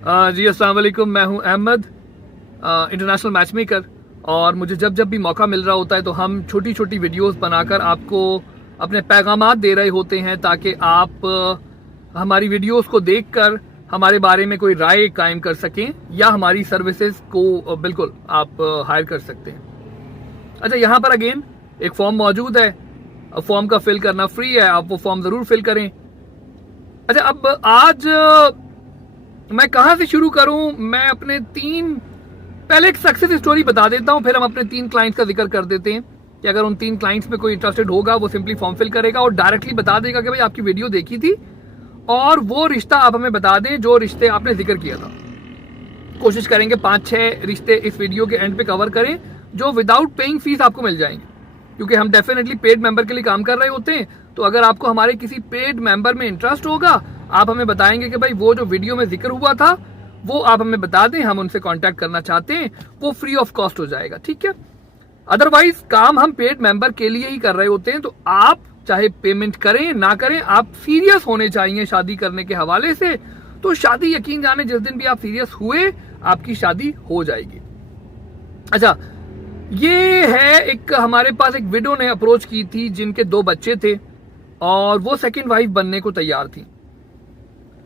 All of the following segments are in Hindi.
जी अस्सलाम वालेकुम। मैं हूं अहमद, इंटरनेशनल मैच मेकर। और मुझे जब जब भी मौका मिल रहा होता है तो हम छोटी छोटी वीडियोस बनाकर आपको अपने पैगामात दे रहे होते हैं ताकि आप हमारी वीडियोस को देखकर हमारे बारे में कोई राय कायम कर सकें या हमारी सर्विसेज को बिल्कुल आप हायर कर सकते हैं। अच्छा, यहाँ पर अगेन एक फॉर्म मौजूद है। फॉर्म का फिल करना फ्री है, आप वो फॉर्म जरूर फिल करें। अच्छा, अब आज मैं कहां से शुरू करूं? मैं अपने पहले एक सक्सेस स्टोरी बता देता हूं, फिर हम अपने 3 क्लाइंट्स का जिक्र कर देते हैं कि अगर उन 3 क्लाइंट्स में कोई इंटरेस्टेड होगा वो सिंपली फॉर्म फिल करेगा और डायरेक्टली बता देगा कि भाई आपकी वीडियो देखी थी और वो रिश्ता आप हमें बता दें जो रिश्ते आपने जिक्र किया था। कोशिश करेंगे 5-6 रिश्ते इस वीडियो के एंड पे कवर करें जो विदाउट पेइंग फीस आपको मिल जाएंगे, क्योंकि हम डेफिनेटली पेड मेंबर के लिए काम कर रहे होते हैं। तो अगर आपको हमारे किसी पेड मेंबर में इंटरेस्ट होगा, आप हमें बताएंगे कि भाई वो जो वीडियो में जिक्र हुआ था वो आप हमें बता दें, हम उनसे कांटेक्ट करना चाहते हैं, वो फ्री ऑफ कॉस्ट हो जाएगा, ठीक है। अदरवाइज काम हम पेड मेंबर के लिए ही कर रहे होते हैं, तो आप चाहे पेमेंट करें ना करें, आप सीरियस होने चाहिए शादी करने के हवाले से। तो शादी, यकीन जाने जिस दिन भी आप सीरियस हुए आपकी शादी हो जाएगी। अच्छा, ये है एक हमारे पास एक विडो ने अप्रोच की थी जिनके 2 बच्चे थे और वो सेकंड वाइफ बनने को तैयार थी।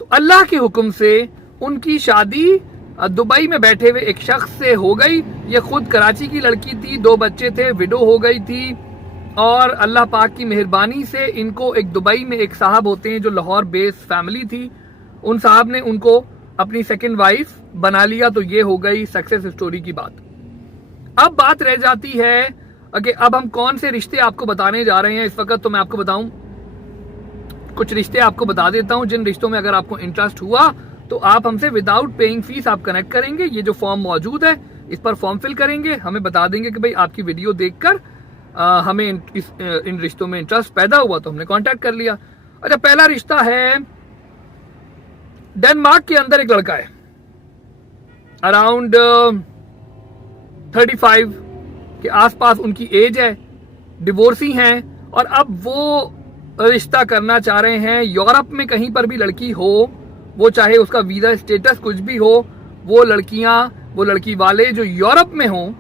तो अल्लाह के हुक्म से उनकी शादी दुबई में बैठे हुए एक शख्स से हो गई। ये खुद कराची की लड़की थी, 2 बच्चे थे, विडो हो गई थी। और अल्लाह पाक की मेहरबानी से इनको एक दुबई में एक साहब होते हैं जो लाहौर बेस फैमिली थी, उन साहब ने उनको अपनी सेकंड वाइफ बना लिया। तो ये हो गई सक्सेस स्टोरी की बात। अब बात रह जाती है कि अब हम कौन से रिश्ते आपको बताने जा रहे हैं इस वक्त। तो मैं आपको बताऊं, कुछ रिश्ते आपको बता देता हूं जिन रिश्तों में अगर आपको इंटरेस्ट हुआ तो आप हमसे विदाउट पेइंग फीस आप कनेक्ट करेंगे। ये जो फॉर्म मौजूद है इस पर फॉर्म फिल करेंगे, हमें बता देंगे कि भाई आपकी वीडियो देखकर हमें इन रिश्तों में इंटरेस्ट पैदा हुआ, तो हमने कांटेक्ट कर लिया। अच्छा, पहला रिश्ता है डेनमार्क के अंदर एक लड़का है, अराउंड 35 के आसपास उनकी एज है, डिवोर्सी हैं और अब वो रिश्ता करना चाह रहे हैं यूरोप में कहीं पर भी लड़की हो, वो चाहे उसका वीजा स्टेटस कुछ भी हो, वो लड़की वाले जो यूरोप में हो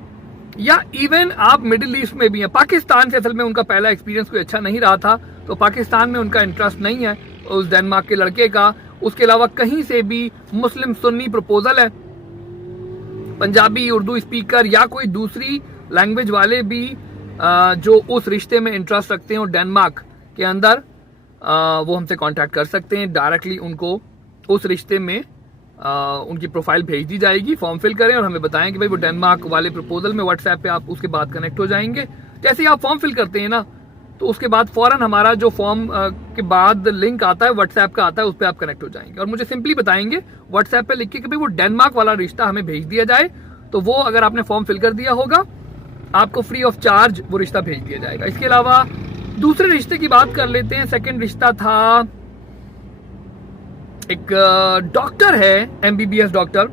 या इवन आप मिडिल ईस्ट में भी हैं। पाकिस्तान से असल में उनका पहला एक्सपीरियंस कोई अच्छा नहीं रहा था, तो पाकिस्तान में उनका इंटरेस्ट नहीं है उस डेनमार्क के लड़के का। उसके अलावा कहीं से भी मुस्लिम सुन्नी प्रपोजल है, पंजाबी उर्दू स्पीकर या कोई दूसरी लैंग्वेज वाले भी जो उस रिश्ते में इंटरेस्ट रखते हो डेनमार्क के अंदर, वो हमसे कांटेक्ट कर सकते हैं। डायरेक्टली उनको उस रिश्ते में उनकी प्रोफाइल भेज दी जाएगी, फॉर्म फिल करें और हमें बताएं कि भाई वो डेनमार्क वाले प्रपोजल में व्हाट्सएप पे आप उसके बाद कनेक्ट हो जाएंगे। जैसे ही आप फॉर्म फिल करते हैं ना, तो उसके बाद फौरन हमारा जो फॉर्म के बाद लिंक आता है व्हाट्सएप का आता है, उस पर आप कनेक्ट हो जाएंगे और मुझे सिंपली बताएंगे व्हाट्सएप पे लिख के कि भाई वो डेनमार्क वाला रिश्ता हमें भेज दिया जाए। तो वो अगर आपने फॉर्म फिल कर दिया होगा आपको फ्री ऑफ चार्ज वो रिश्ता भेज दिया जाएगा। इसके अलावा दूसरे रिश्ते की बात कर लेते हैं। सेकंड रिश्ता था, एक डॉक्टर है, MBBS doctor,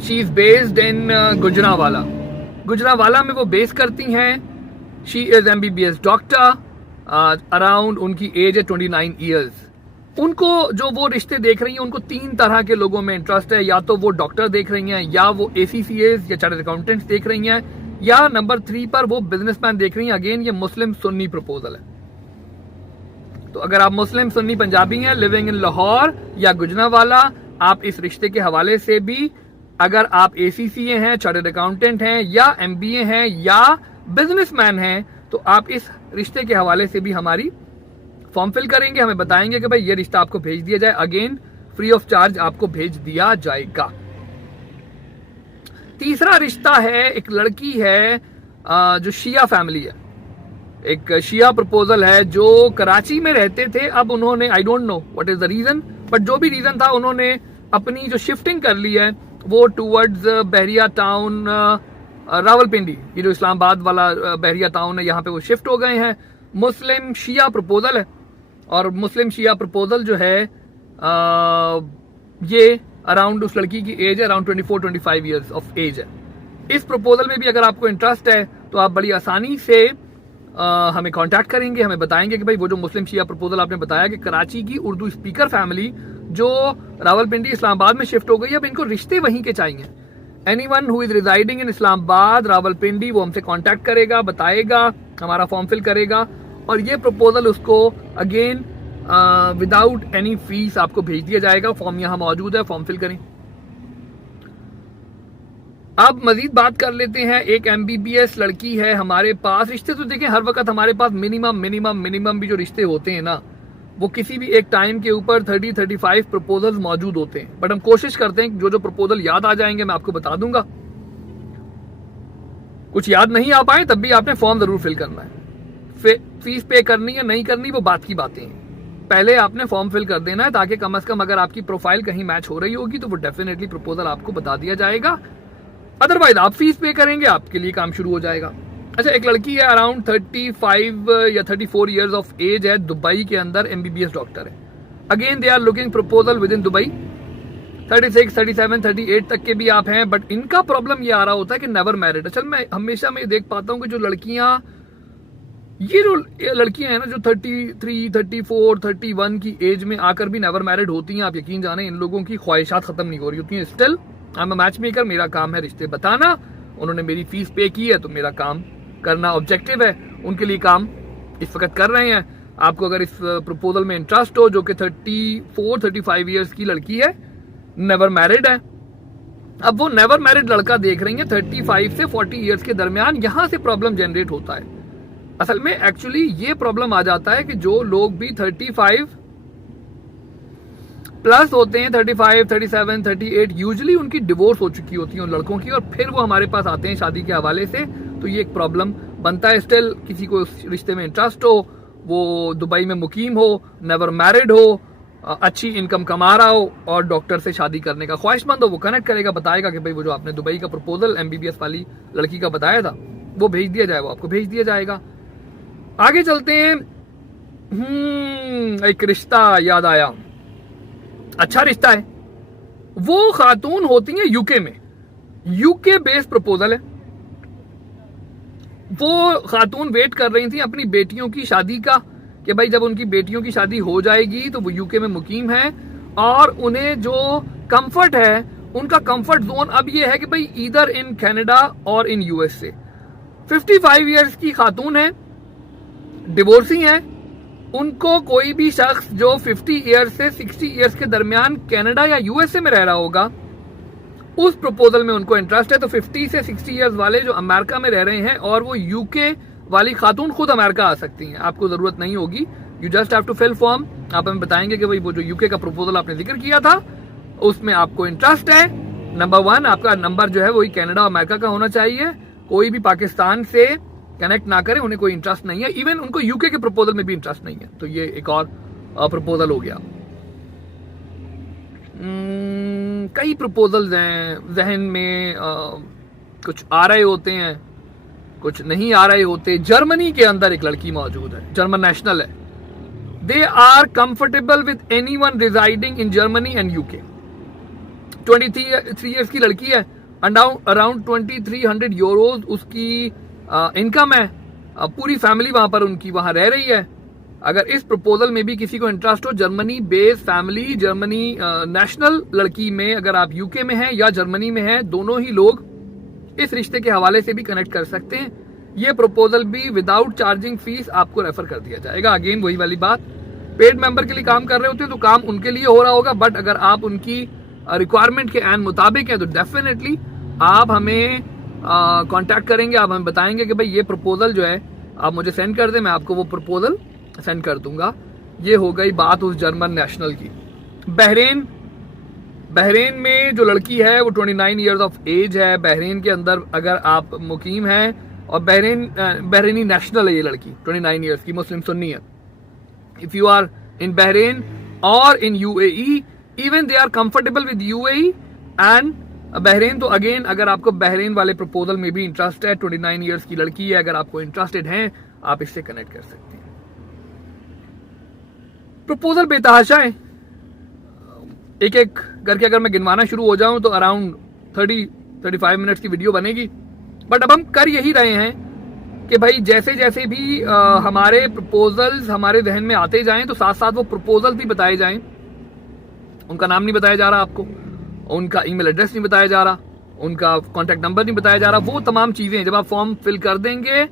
she is based in Gujranwala में वो बेस करती हैं। She is MBBS doctor, around उनकी एज है 29 ईयर्स। उनको जो वो रिश्ते देख रही हैं उनको 3 तरह के लोगों में इंटरेस्ट है, या तो वो डॉक्टर देख रही हैं, या वो ACCAs या चार्टर्ड अकाउंटेंट्स देख रही हैं, या नंबर 3 पर वो बिजनेसमैन देख रही हैं। अगेन ये मुस्लिम सुन्नी प्रपोजल है। तो अगर आप मुस्लिम सुन्नी पंजाबी हैं, लिविंग इन लाहौर या गुजरावाला, आप इस रिश्ते के हवाले से भी, अगर आप ACCA हैं, चार्टर्ड अकाउंटेंट हैं, या MBA हैं, या बिजनेसमैन हैं, तो आप इस रिश्ते के हवाले से भी हमारी फॉर्म फिल करेंगे, हमें बताएंगे कि भाई ये रिश्ता आपको भेज दिया जाए। अगेन फ्री ऑफ चार्ज आपको भेज दिया जाएगा। तीसरा रिश्ता है, एक लड़की है जो शिया फैमिली है, एक शिया प्रपोजल है जो कराची में रहते थे। अब उन्होंने, I don't know what is the reason, but जो भी रीजन था उन्होंने अपनी जो शिफ्टिंग कर ली है वो टूवर्ड्स बहरिया टाउन, रावलपिंडी, ये जो इस्लामाबाद वाला बहरिया टाउन है, यहाँ पे वो शिफ्ट हो गए हैं। मुस्लिम शिया प्रपोजल है और मुस्लिम शिया प्रपोजल जो है ये अराउंड, उस लड़की की एज है अराउंड 24-25 ईयर्स ऑफ एज है। इस प्रपोजल में भी अगर आपको इंटरेस्ट है तो आप बड़ी आसानी से हमें कांटेक्ट करेंगे, हमें बताएंगे कि भाई वो जो मुस्लिम शिया प्रपोजल आपने बताया कि कराची की उर्दू स्पीकर फैमिली जो रावलपिंडी इस्लामाबाद में शिफ्ट हो गई, अब इनको रिश्ते वहीं के चाहिए। एनीवन हु इज रिजाइडिंग इन इस्लामाबाद, रावलपिंडी, वो हमसे कांटेक्ट करेगा, बताएगा, हमारा फॉर्म फिल करेगा और ये प्रपोजल उसको अगेन विदाउट एनी फीस आपको भेज दिया जाएगा। फॉर्म यहाँ मौजूद है, फॉर्म फिल करें। अब मजीद बात कर लेते हैं। एक MBBS लड़की है हमारे पास। रिश्ते तो देखें हर वक्त हमारे पास मिनिमम भी जो रिश्ते होते हैं ना, वो किसी भी एक टाइम के ऊपर 30-35 प्रपोजल्स मौजूद होते हैं। बट हम कोशिश करते हैं जो प्रपोजल याद आ जाएंगे मैं आपको बता दूंगा। कुछ याद नहीं आ पाए तब भी आपने फॉर्म जरूर फिल करना है। फीस पे करनी है नहीं करनी वो बात की बातें हैं, पहले आपने फॉर्म फिल कर देना है ताकि कम से कम अगर आपकी प्रोफाइल कहीं मैच हो रही होगी तो वो डेफिनेटली प्रपोजल आपको बता दिया जाएगा। अदरवाइज आप फीस पे करेंगे, आपके लिए काम शुरू हो जाएगा। अच्छा, एक लड़की है अराउंड 35 या 34 ईयर्स ऑफ एज है, दुबई के अंदर MBBS डॉक्टर है। Again they are looking proposal with in Dubai. 36, 37, 38 तक के भी आप हैं, बट इनका प्रॉब्लम ये आ रहा होता है कि नेवर मैरिड। असल में हमेशा मैं देख पाता हूँ कि जो लड़कियां हैं ना जो 33, 34, 31 की एज में आकर भी नेवर मैरिड होती हैं, आप यकीन जाने इन लोगों की ख्वाहिशात खत्म नहीं हो रही होती हैं। Still I am a match maker, मेरा काम है रिश्ते बताना। उन्होंने मेरी फीस पे की है तो मेरा काम करना ऑब्जेक्टिव है, उनके लिए काम इस वक्त कर रहे हैं। आपको अगर इस प्रपोजल में इंटरेस्ट हो, जो कि 34-35 ईयर्स की लड़की है, नेवर मैरिड है। अब वो नेवर मैरिड लड़का देख रही है 35 से 40 ईयर्स के दरमियान, यहां से प्रॉब्लम जनरेट होता है। असल में एक्चुअली ये प्रॉब्लम आ जाता है कि जो लोग भी 35 प्लस होते हैं, 35, 37, 38, यूजुअली उनकी डिवोर्स हो चुकी होती है उन लड़कों की, और फिर वो हमारे पास आते हैं शादी के हवाले से, तो ये एक प्रॉब्लम बनता है। स्टिल किसी को इस रिश्ते में इंटरेस्ट हो, वो दुबई में मुकीम हो, नेवर मैरिड हो, अच्छी इनकम कमा रहा हो और डॉक्टर से शादी करने का ख्वाहिशमंद हो, वो कनेक्ट करेगा, बताएगा कि भाई वो जो आपने दुबई का प्रपोजल MBBS वाली लड़की का बताया था वो भेज दिया जाए, वो आपको भेज दिया जाएगा। आगे चलते हैं। एक रिश्ता याद आया, अच्छा रिश्ता है। वो खातून होती है यूके में, यूके बेस्ड प्रपोजल है। वो खातून वेट कर रही थी अपनी बेटियों की शादी का, कि भाई जब उनकी बेटियों की शादी हो जाएगी तो वो यूके में मुकीम है और उन्हें जो कंफर्ट है, उनका कंफर्ट जोन अब ये है कि भाई ईदर इन कनाडा और इन USA। 55 ईयर्स की खातून है, डिवोर्सी है। उनको कोई भी शख्स जो 50 ईयर्स से 60 ईयर्स के दरमियान कनाडा या USA में रह रहा होगा, उस प्रपोजल में उनको इंटरेस्ट है। तो 50 से 60 ईयर्स वाले जो अमेरिका में रह रहे हैं और वो यूके वाली खातून खुद अमेरिका आ सकती हैं, आपको जरूरत नहीं होगी। You just have to fill form. आप हमें बताएंगे कि भाई वो जो यूके का प्रपोजल आपने जिक्र किया था उसमें आपको इंटरेस्ट है। नंबर 1, आपका नंबर जो है वही कनाडा और अमेरिका का होना चाहिए। कोई भी पाकिस्तान से कनेक्ट ना करें, उन्हें कोई इंटरेस्ट नहीं है। इवन उनको यूके के प्रपोजल में भी इंटरेस्ट नहीं है। तो ये एक और प्रपोजल हो गया। कई प्रपोजल्स हैं जहन में, कुछ आ रहे होते हैं, कुछ नहीं आ रहे होते। जर्मनी के अंदर एक लड़की मौजूद है, जर्मन नेशनल है। They are comfortable with anyone residing in Germany and UK. 23 years की लड़की है, अराउंड 2300 यूरोज उसकी इनकम है। पूरी फैमिली वहां पर उनकी वहां रह रही है। अगर इस प्रपोजल में भी किसी को इंटरेस्ट हो, Germany based family, Germany national लड़की में, अगर आप यूके में हैं या जर्मनी में हैं, दोनों ही लोग इस रिश्ते के हवाले से भी कनेक्ट कर सकते हैं। ये प्रपोजल भी विदाउट चार्जिंग फीस आपको रेफर कर दिया जाएगा। अगेन वही वाली बात, पेड मेंबर के लिए काम कर रहे होते हैं तो काम उनके लिए हो रहा होगा, बट अगर आप उनकी रिक्वायरमेंट के एन मुताबिक है तो डेफिनेटली आप हमें कांटेक्ट करेंगे। आप हमें बताएंगे कि भाई ये प्रपोजल जो है आप मुझे सेंड कर दें, मैं आपको वो प्रपोजल सेंड कर दूंगा। ये हो गई बात उस जर्मन नेशनल की। बहरीन में जो लड़की है वो 29 ईयर्स ऑफ एज है। बहरीन के अंदर अगर आप मुकीम हैं और बहरीनी नेशनल है ये लड़की, 29 ईयर्स की, मुस्लिम सुन्नी है। If you are in Bahrain और in UAE, even they are comfortable with UAE and Bahrain. तो अगेन अगर आपको बहरीन वाले प्रपोजल में भी इंटरेस्ट है, 29 ईयर्स की लड़की है, अगर आपको इंटरेस्टेड हैं आप इससे कनेक्ट कर सकते हैं। प्रपोजल बेतहाशा है, एक एक करके अगर मैं गिनवाना शुरू हो जाऊं तो अराउंड 30-35 मिनट्स की वीडियो बनेगी। बट अब हम कर यही रहे हैं कि भाई जैसे जैसे भी हमारे प्रपोजल्स हमारे जहन में आते जाएं तो साथ साथ वो प्रपोजल भी बताए जाएं। उनका नाम नहीं बताया जा रहा आपको, उनका ईमेल एड्रेस नहीं बताया जा रहा, उनका कॉन्टैक्ट नंबर नहीं बताया जा रहा। वो तमाम चीजें जब आप फॉर्म फिल कर देंगे,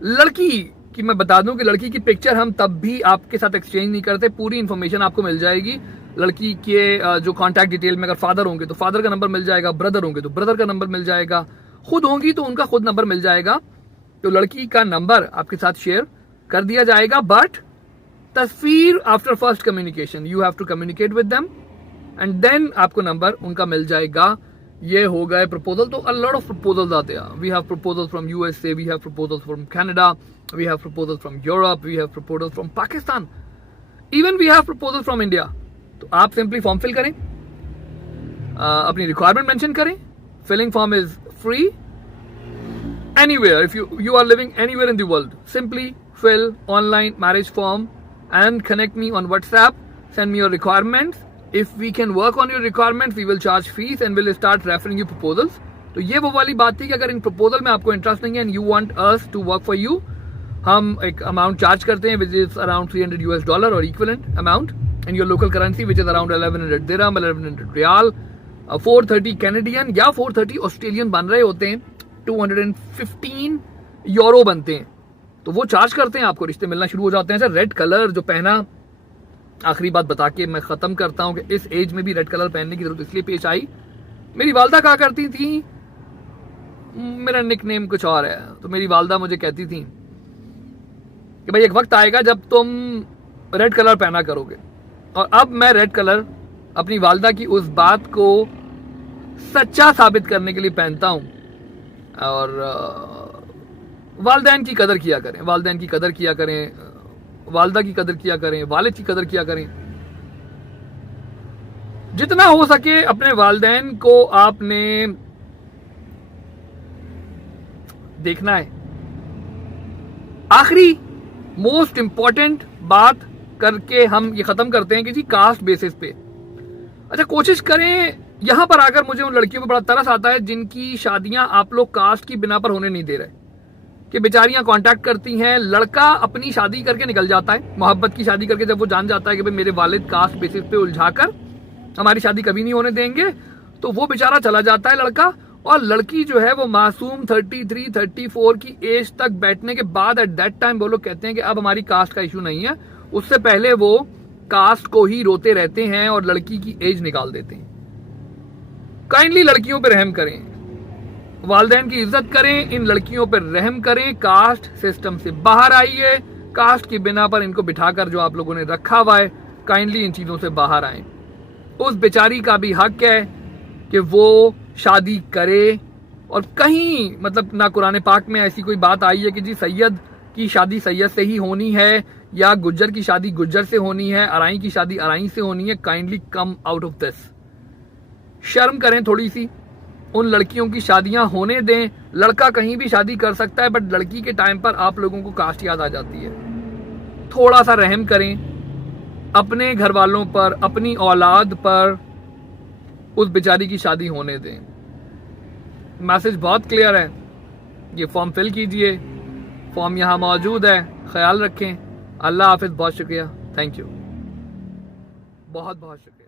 लड़की की मैं बता दूं कि लड़की की पिक्चर हम तब भी आपके साथ एक्सचेंज नहीं करते, पूरी इंफॉर्मेशन आपको मिल जाएगी। लड़की के जो कॉन्टैक्ट डिटेल में अगर फादर होंगे तो फादर का नंबर मिल जाएगा, ब्रदर होंगे तो ब्रदर का नंबर मिल जाएगा, खुद होंगी तो उनका खुद नंबर मिल जाएगा। तो लड़की का नंबर आपके साथ शेयर कर दिया जाएगा, बट तस्वीर after first communication you have to communicate with them and then आपको नंबर उनका मिल जाएगा। ये हो गए प्रपोजल। तो अ लॉट ऑफ प्रपोजल्स आते हैं। We have proposals from USA, we have proposals from Canada, we have proposals from Europe, we have proposals from Pakistan, even we have proposals from India. तो आप सिंपली फॉर्म फिल करें, अपनी रिक्वायरमेंट मेंशन करें। Filling form is free anywhere. If you are living anywhere in the world, simply fill online marriage form and connect me on WhatsApp. Send me your requirements. If we can work on your requirements, we will charge fees and we'll start referring you proposals. तो ये वो वाली बात थी कि अगर इन प्रपोजल में आपको इंटरेस्ट नहीं है and you want us to work for you, हम एक अमाउंट चार्ज करते हैं विच इज अराउंड $300 और equivalent amount in your local currency which is around 1100 dirham, 1100 riyal, 430 Canadian या 430 ऑस्ट्रेलियन बन रहे होते हैं, 215 यूरो बनते हैं। तो वो चार्ज करते हैं, आपको रिश्ते मिलना शुरू हो जाते हैं। सर रेड कलर जो पहना, आखिरी बात बता के मैं खत्म करता हूं कि इस एज में भी रेड कलर पहनने की जरूरत इसलिए पेश आई, मेरी वालदा कहा करती थी, मेरा निकनेम कुछ और है, तो मेरी वालदा मुझे कहती थी कि भाई एक वक्त आएगा जब तुम रेड कलर पहना करोगे। और अब मैं रेड कलर अपनी वालदा की उस बात को सच्चा साबित करने के लिए पहनता हूं। और वालदैन की कदर किया करें, वालदैन की कदर किया करें, वालदा की कदर किया करें, वालिद की कदर किया करें। जितना हो सके अपने वालदैन को आपने देखना है। आखिरी मोस्ट इंपॉर्टेंट बात करके हम ये खत्म करते हैं कि जी कास्ट बेसिस पे, अच्छा कोशिश करें। यहां पर आकर मुझे उन लड़कियों पर बड़ा तरस आता है जिनकी शादियां आप लोग कास्ट की बिना पर होने नहीं दे रहे, कि बेचारियां कांटेक्ट करती हैं, लड़का अपनी शादी करके निकल जाता है, मोहब्बत की शादी करके जब वो जान जाता है कि भाई मेरे वालिद कास्ट बेसिस पे उलझाकर हमारी शादी कभी नहीं होने देंगे, तो वो बेचारा चला जाता है लड़का। और लड़की जो है वो मासूम 33, 34 की एज तक बैठने के बाद एट दैट टाइम वो लोग कहते हैं कि अब हमारी कास्ट का इशू नहीं है। उससे पहले वो कास्ट को ही रोते रहते हैं और लड़की की एज निकाल देते हैं। काइंडली लड़कियों पर रहम करें, वालिदैन की इज्जत करें, इन लड़कियों पर रहम करें, कास्ट सिस्टम से बाहर आइए। कास्ट की बिना पर इनको बिठाकर जो आप लोगों ने रखा हुआ है, काइंडली इन चीजों से बाहर आए। उस बेचारी का भी हक है कि वो शादी करे। और कहीं मतलब ना कुरान पाक में ऐसी कोई बात आई है कि जी सैयद की शादी सैयद से ही होनी है या गुज्जर की शादी गुज्जर से होनी है, अराई की शादी अराई से होनी है। Kindly come out of this. शर्म करें थोड़ी सी, उन लड़कियों की शादियां होने दें। लड़का कहीं भी शादी कर सकता है, बट लड़की के टाइम पर आप लोगों को कास्ट याद आ जाती है। थोड़ा सा रहम करें अपने घर वालों पर, अपनी औलाद पर, उस बेचारी की शादी होने दें। मैसेज बहुत क्लियर है। ये फॉर्म फिल कीजिए, फॉर्म यहां मौजूद है। ख्याल रखें। अल्लाह हाफिज। बहुत शुक्रिया, थैंक यू, बहुत बहुत शुक्रिया।